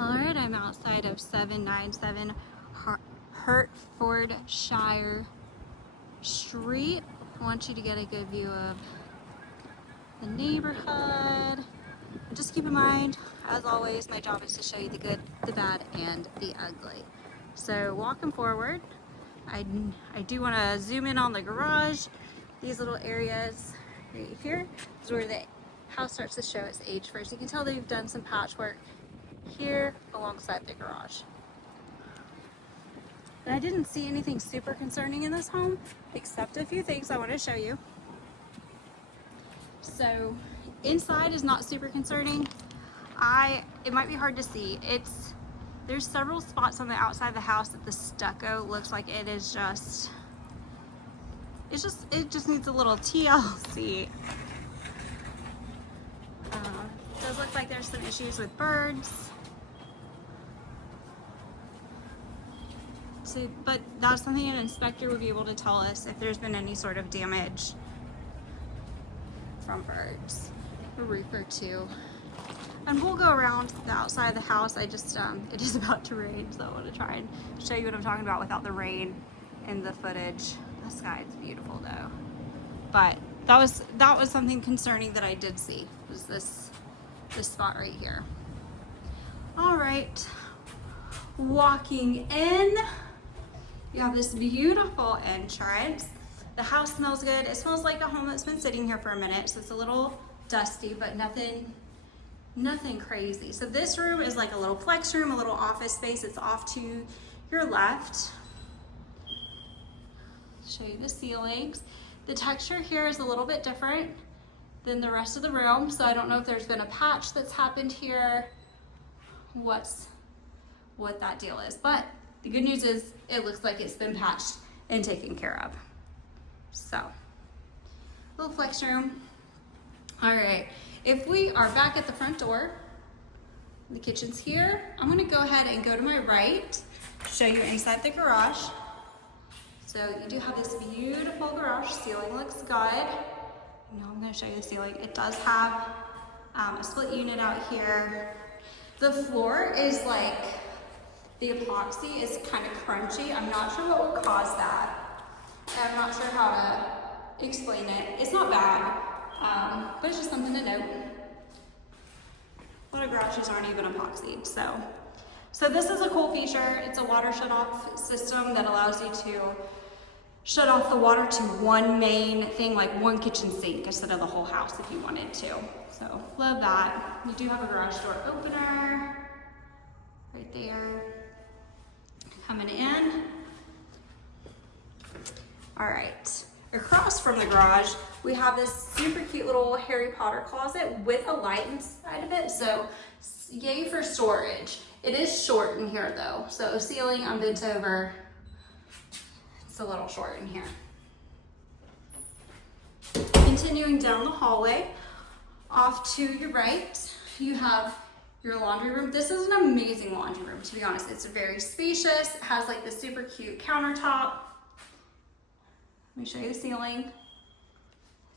Alright, I'm outside of 797 Hertfordshire Street. I want you to get a good view of the neighborhood. And just keep in mind, as always, my job is to show you the good, the bad, and the ugly. So walking forward, I do want to zoom in on the garage. These little areas right here is where the house starts to show its age first. You can tell they've done some patchwork here alongside the garage. And I didn't see anything super concerning in this home, except a few things I want to show you. So inside is not super concerning. It might be hard to see. There's several spots on the outside of the house that the stucco looks like it just needs a little TLC. Does look like there's some issues with birds. But that's something an inspector would be able to tell us if there's been any sort of damage from birds. A roof or two. And we'll go around the outside of the house. it is about to rain, so I want to try and show you what I'm talking about without the rain in the footage. The sky is beautiful though. But that was something concerning that I did see, was this spot right here. All right, walking in, you have this beautiful entrance. The house smells good. It smells like a home that's been sitting here for a minute, so it's a little dusty, but nothing crazy. So this room is like a little flex room, a little office space. It's off to your left. Show you the ceilings. The texture here is a little bit different than the rest of the room, so I don't know if there's been a patch that's happened here, what that deal is. But the good news is it looks like it's been patched and taken care of. So, little flex room. All right, if we are back at the front door, the kitchen's here. I'm gonna go ahead and go to my right, show you inside the garage. So you do have this beautiful garage. Ceiling looks good. Now I'm gonna show you the ceiling. It does have a split unit out here. The floor is like, the epoxy is kind of crunchy. I'm not sure what would cause that. I'm not sure how to explain it. It's not bad, but it's just something to note. A lot of garages aren't even epoxied, so this is a cool feature. It's a water shut-off system that allows you to shut off the water to one main thing, like one kitchen sink, instead of the whole house if you wanted to. So love that. You do have a garage door opener right there. Coming in. All right, across from the garage, we have this super cute little Harry Potter closet with a light inside of it, so yay for storage. It is short in here though, so ceiling, I'm bent over. It's a little short in here. Continuing down the hallway, off to your right, you have your laundry room. This is an amazing laundry room, to be honest. It's very spacious. It has like this super cute countertop. Let me show you the ceiling.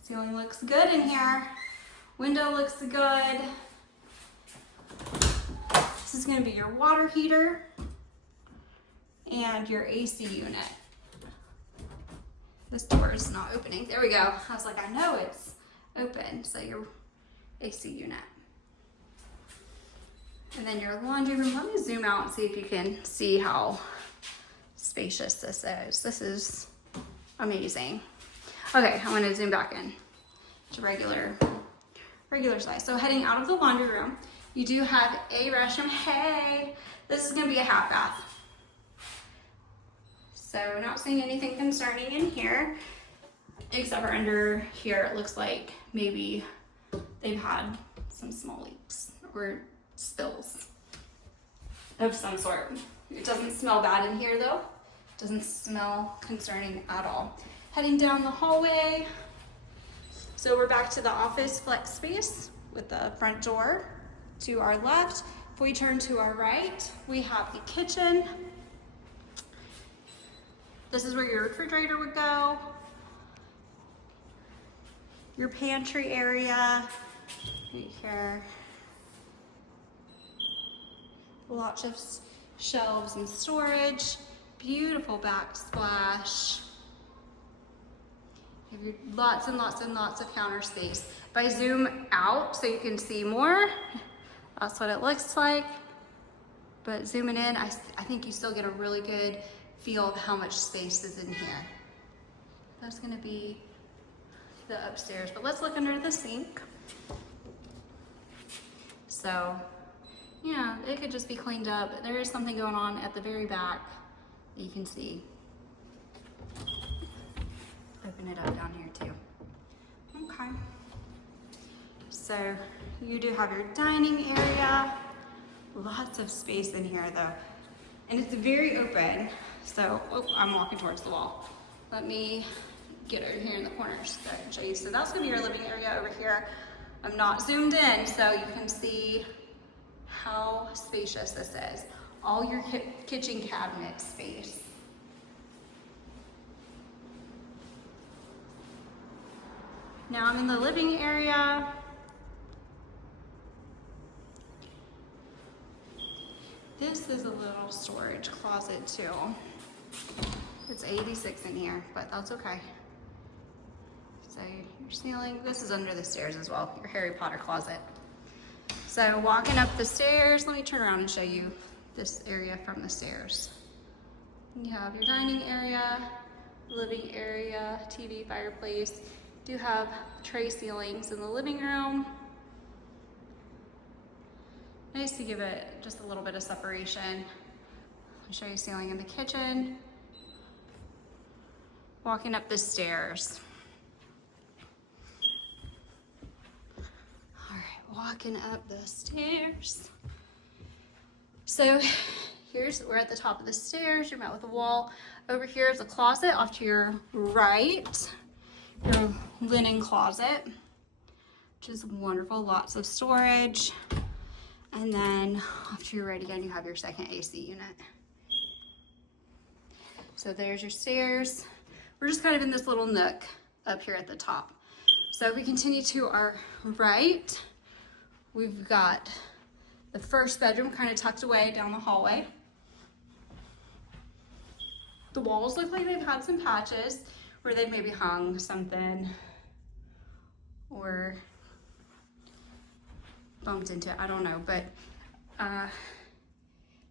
Ceiling looks good in here. Window looks good. This is gonna be your water heater and your AC unit. This door is not opening. There we go. I was like, I know it's open. So your AC unit. And then your laundry room. Let me zoom out and see if you can see how spacious this is. This is amazing. Okay, I'm gonna zoom back in to regular size. So heading out of the laundry room, you do have a restroom. Hey, this is gonna be a half bath. So not seeing anything concerning in here, except for under here, it looks like maybe they've had some small leaks or spills of some sort. It doesn't smell bad in here though. It doesn't smell concerning at all. Heading down the hallway. So we're back to the office flex space with the front door to our left. If we turn to our right, we have the kitchen. This is where your refrigerator would go. Your pantry area, right here. Lots of shelves and storage. Beautiful backsplash. You have lots and lots and lots of counter space. If I zoom out so you can see more, that's what it looks like. But zooming in, I think you still get a really good feel of how much space is in here. That's gonna be the upstairs, but let's look under the sink. So, yeah, it could just be cleaned up. There is something going on at the very back that you can see. Open it up down here too. Okay. So you do have your dining area. Lots of space in here though. And it's very open. So, oh, I'm walking towards the wall. Let me get over here in the corners so I can show you. So that's gonna be your living area over here. I'm not zoomed in so you can see how spacious this is. All your kitchen cabinet space. Now I'm in the living area. This is a little storage closet too. It's 86 in here, but that's okay. So your ceiling, this is under the stairs as well, your Harry Potter closet. So walking up the stairs, let me turn around and show you this area from the stairs. You have your dining area, living area, TV, fireplace. You do have tray ceilings in the living room. Nice to give it just a little bit of separation. I'll show you ceiling in the kitchen. Walking up the stairs. All right, walking up the stairs. So we're at the top of the stairs. You're met with a wall. Over here is a closet off to your right. Your linen closet, which is wonderful. Lots of storage. And then off to your right again, you have your second AC unit. So there's your stairs. We're just kind of in this little nook up here at the top. So if we continue to our right, we've got the first bedroom kind of tucked away down the hallway. The walls look like they've had some patches where they maybe hung something or bumped into it, I don't know, but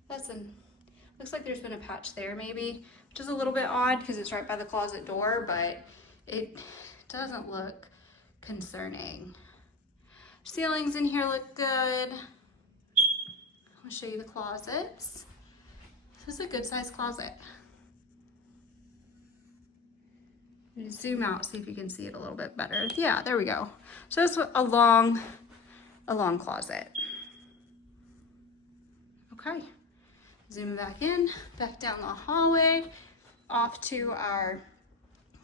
looks like there's been a patch there maybe, which is a little bit odd because it's right by the closet door, but it doesn't look concerning. Ceilings in here look good. I'll show you the closets. This is a good sized closet. Zoom out, see if you can see it a little bit better. Yeah, there we go. So it's a long closet. Okay, zoom back in, back down the hallway, off to our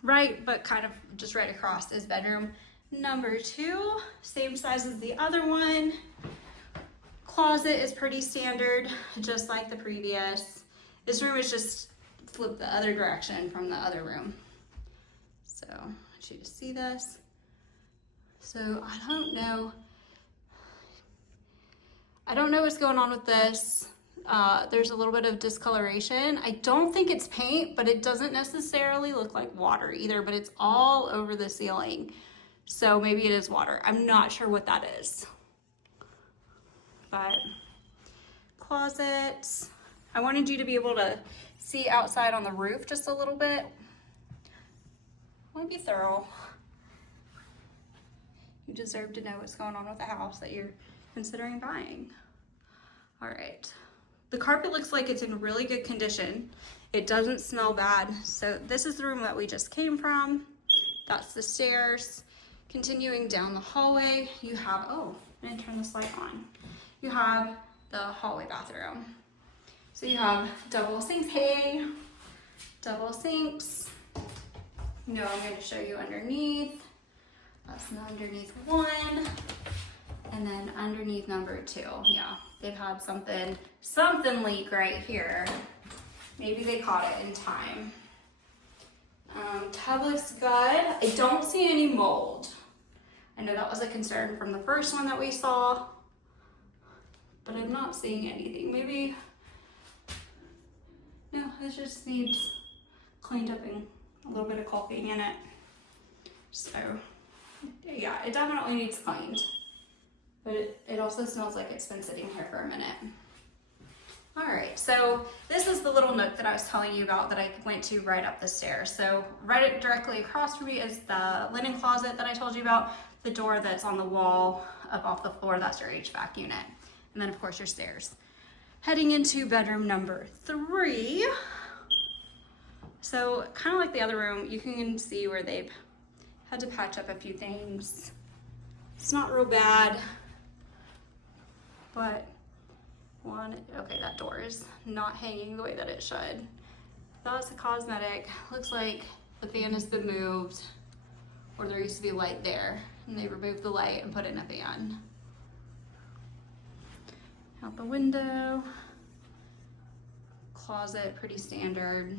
right, but kind of just right across is bedroom number 2, same size as the other one. Closet is pretty standard, just like the previous. This room is just flipped the other direction from the other room. So I want you to see this. So I don't know what's going on with this. There's a little bit of discoloration. I don't think it's paint, but it doesn't necessarily look like water either, but it's all over the ceiling. So maybe it is water. I'm not sure what that is. But closets. I wanted you to be able to see outside on the roof just a little bit. I want to be thorough. You deserve to know what's going on with the house that you're considering buying. All right. The carpet looks like it's in really good condition. It doesn't smell bad. So this is the room that we just came from. That's the stairs. Continuing down the hallway, you have, oh, I didn't turn this light on. You have the hallway bathroom. So you have double sinks, hey, double sinks. No, I'm going to show you underneath. That's underneath 1. And then underneath number 2. Yeah, they've had something leak right here. Maybe they caught it in time. Tub looks good. I don't see any mold. I know that was a concern from the first one that we saw, but I'm not seeing anything. Maybe, no, it just needs cleaned up and a little bit of caulking in it. So yeah, it definitely needs cleaned, but it also smells like it's been sitting here for a minute. All right, so this is the little nook that I was telling you about that I went to right up the stairs. So right directly across from me is the linen closet that I told you about. The door that's on the wall up off the floor, that's your HVAC unit. And then of course your stairs. Heading into bedroom number 3. So kind of like the other room, you can see where they've had to patch up a few things. It's not real bad, but okay, that door is not hanging the way that it should. That's a cosmetic. Looks like the fan has been moved, or there used to be a light there, and they removed the light and put in a fan. Out the window. Closet, pretty standard.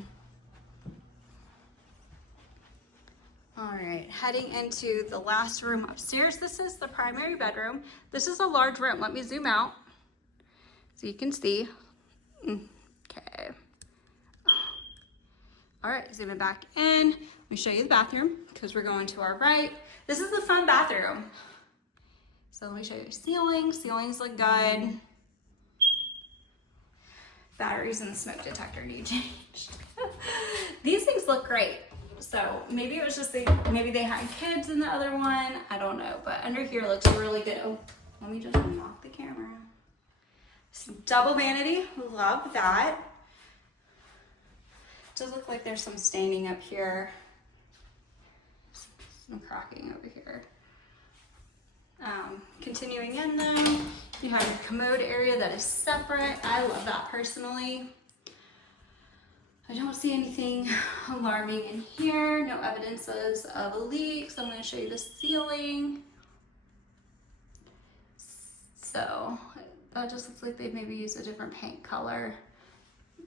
All right, heading into the last room upstairs. This is the primary bedroom. This is a large room. Let me zoom out so you can see. Okay. All right, zooming back in. Let me show you the bathroom because we're going to our right. This is the front bathroom. So let me show you ceilings. Ceilings look good. Batteries in the smoke detector need changed. These things look great. So maybe it was just maybe they had kids in the other one. I don't know, but under here looks really good. Oh, let me just unlock the camera. Double vanity, love that. Does look like there's some staining up here. Some cracking over here. Continuing in though, you have your commode area that is separate. I love that personally. I don't see anything alarming in here. No evidences of a leak. So I'm going to show you the ceiling. So that just looks like they've maybe used a different paint color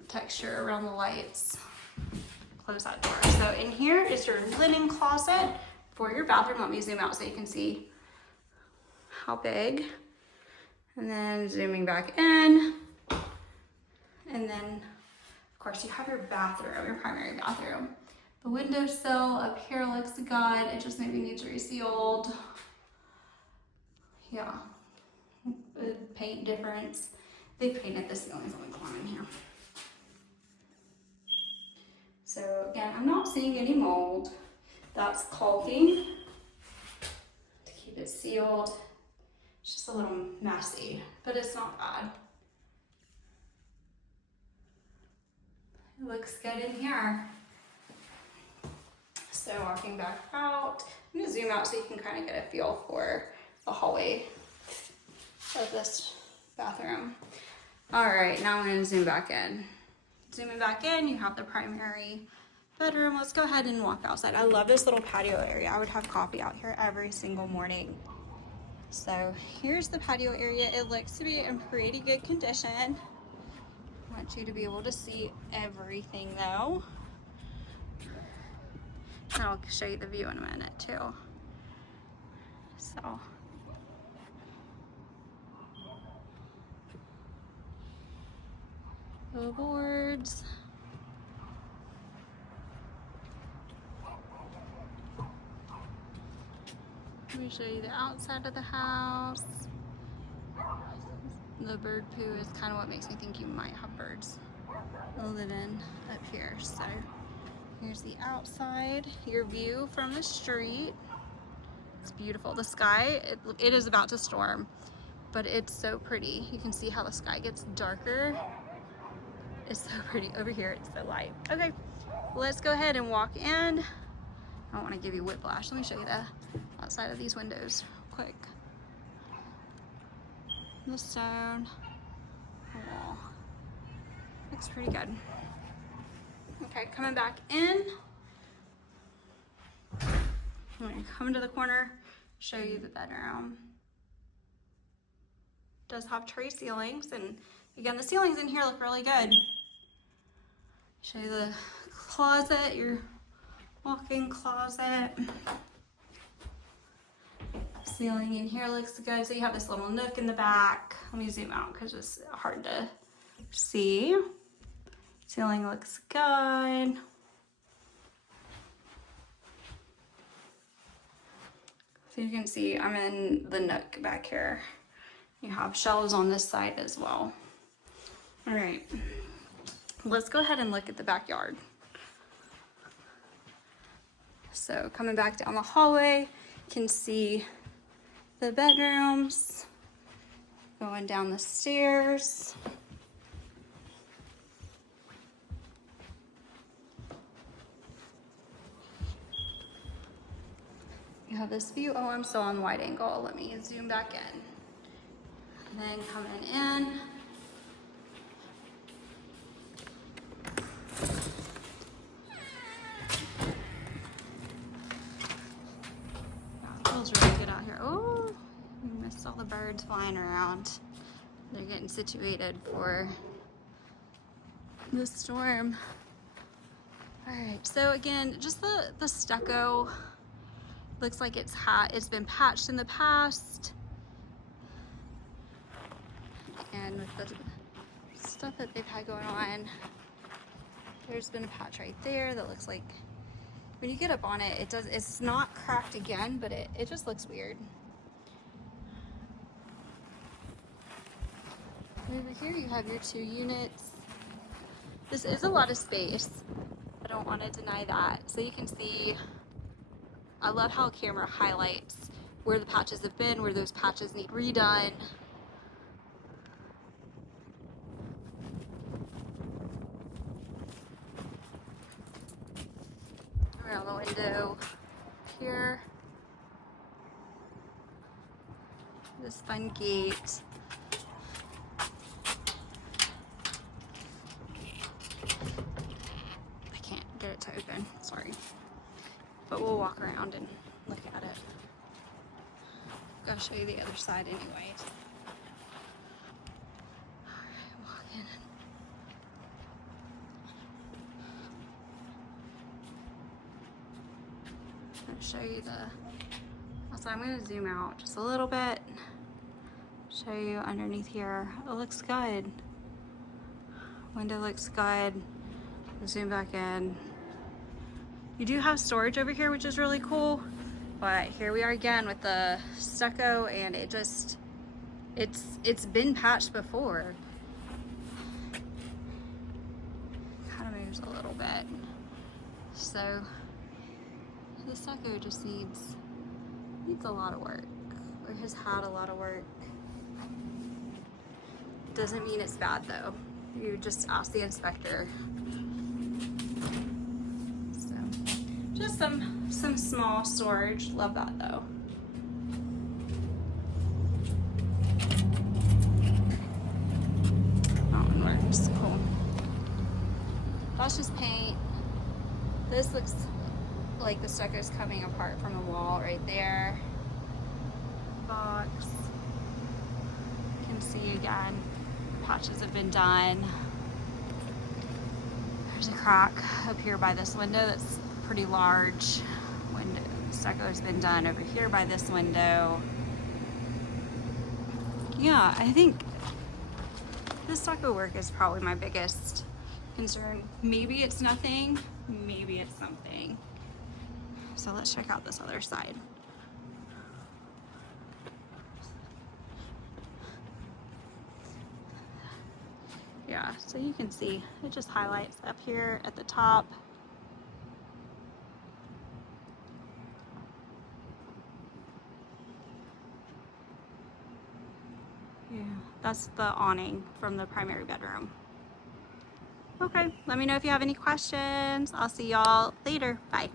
texture around the lights. Close that door. So in here is your linen closet for your bathroom. Let me zoom out so you can see how big. And then zooming back in. And then of course you have your bathroom, your primary bathroom. The windowsill up here looks good. It just maybe needs resealed. Yeah. Paint difference. They painted the ceilings on the corner in here. So again, I'm not seeing any mold. That's caulking to keep it sealed. It's just a little messy, but it's not bad. It looks good in here. So walking back out, I'm gonna zoom out so you can kind of get a feel for the hallway of this bathroom. All right, now I'm gonna zoom back in. Zooming back in, you have the primary bedroom. Let's go ahead and walk outside. I love this little patio area. I would have coffee out here every single morning. So here's the patio area. It looks to be in pretty good condition. I want you to be able to see everything though. And I'll show you the view in a minute too. So. The boards. Let me show you the outside of the house. The bird poo is kind of what makes me think you might have birds living up here. So here's the outside, your view from the street. It's beautiful. The sky, it is about to storm, but it's so pretty. You can see how the sky gets darker. It's so pretty. Over here, it's so light. Okay, let's go ahead and walk in. I don't want to give you whiplash. Let me show you the outside of these windows real quick. The stone wall. Looks pretty good. Okay, coming back in. I'm going to come to the corner, show you the bedroom. It does have tray ceilings, and again, the ceilings in here look really good. Show you the closet, your walk-in closet. Ceiling in here looks good. So you have this little nook in the back. Let me zoom out because it's hard to see. Ceiling looks good. So you can see I'm in the nook back here. You have shelves on this side as well. All right, let's go ahead and look at the backyard. So coming back down the hallway, you can see the bedrooms, going down the stairs. You have this view. Oh, I'm still on wide angle. Let me zoom back in. And then coming in. It feels really good out here. Oh, you missed all the birds flying around. They're getting situated for the storm. All right, so again, just the stucco looks like it's been patched in the past. And with the stuff that they've had going on, there's been a patch right there that looks like when you get up on it, it's not cracked again, but it just looks weird. Over here you have your 2 units. This is a lot of space. I don't want to deny that. So you can see, I love how a camera highlights where the patches have been, where those patches need redone. Around the window here. This fun gate. I can't get it to open, sorry. But we'll walk around and look at it. Gotta show you the other side anyways. Alright, walk in. I'm gonna show you so I'm gonna zoom out just a little bit. Show you underneath here. It looks good. Window looks good. Zoom back in. You do have storage over here, which is really cool, but here we are again with the stucco, and it's been patched before. Kind of moves a little bit, so the stucco just needs a lot of work, or has had a lot of work. Doesn't mean it's bad though. You just ask the inspector. Just some small storage. Love that though. That one works. Cool. That's just paint. This looks like the stucco's coming apart from the wall right there. Box. You can see again, patches have been done. There's a crack up here by this window that's pretty large. Window stucco has been done over here by this window. Yeah, I think the stucco work is probably my biggest concern. Maybe it's nothing, maybe it's something. So let's check out this other side. Yeah, so you can see it just highlights up here at the top. Yeah, that's the awning from the primary bedroom. Okay, let me know if you have any questions. I'll see y'all later. Bye.